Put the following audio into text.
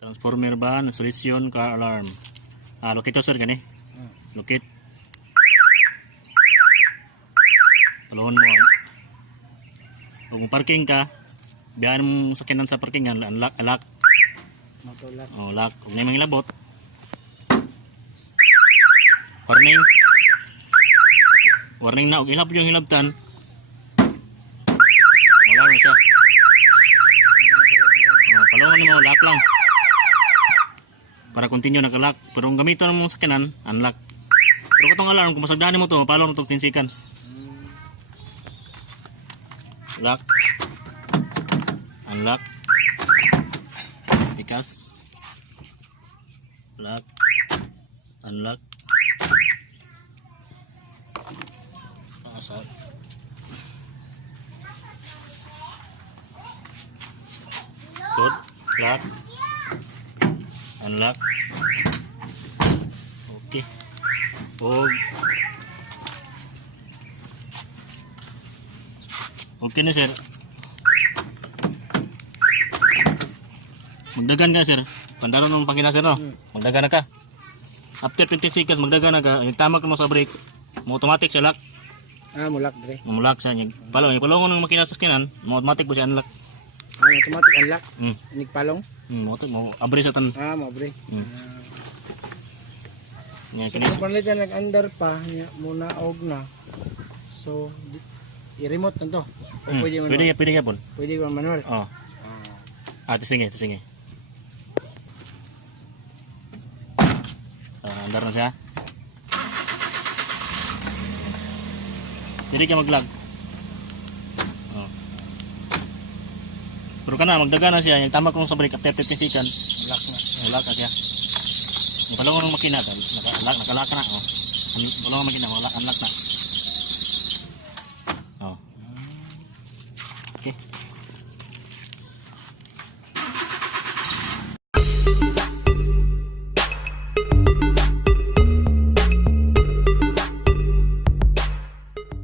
Transformer ban, solusyon, car alarm. Lokito sir gani. Lokit. Talon mo. Kung parking ka, biyahan mo sakyanan sa parkingan, lock. Matulak. Oh, lock. Kung may mga labot. Warning. Warning na, og ilap yung hilabtan. Wala na siya. Palungan mo, lock lang. Para continue naka-lock. Pero kung gamitin mo sa sakyanan, unlock. Pero katong alarm, kung masagdahan mo to, mapalaw na to 10 seconds. Lock. Unlock. Ikas. Lock. Unlock. Asal. Code. Lock. Unlock. Okay. Okay na sir. Magdagan ka sir. Pandaron ng pangina sir no. Magdagan na ka. After 15 seconds magdagan na ka. Tama ka mo sa brake. Mo automatic siya lock. Mulak dire. Mulak siya niya. Palong ng makina sa skinan. Mo automatic ba siya unlock. Automatic unlock. Nigpalong. Mo abri sa tan. Mabre. Nya So, kinis. kung pala nag-under pa, muna og na. So, i-remote na to. O pwede manual. Pwede yapon. Pwede ko manual. Oh. Tisinge. Andar na siya. Jadi ka mag-lag. Pero kana magdaga na siya, yung tama kung sa brake after 15 seconds, lock na siya. Yung palungan ng makina, nakalak na. Palungan ng makina, unlock na.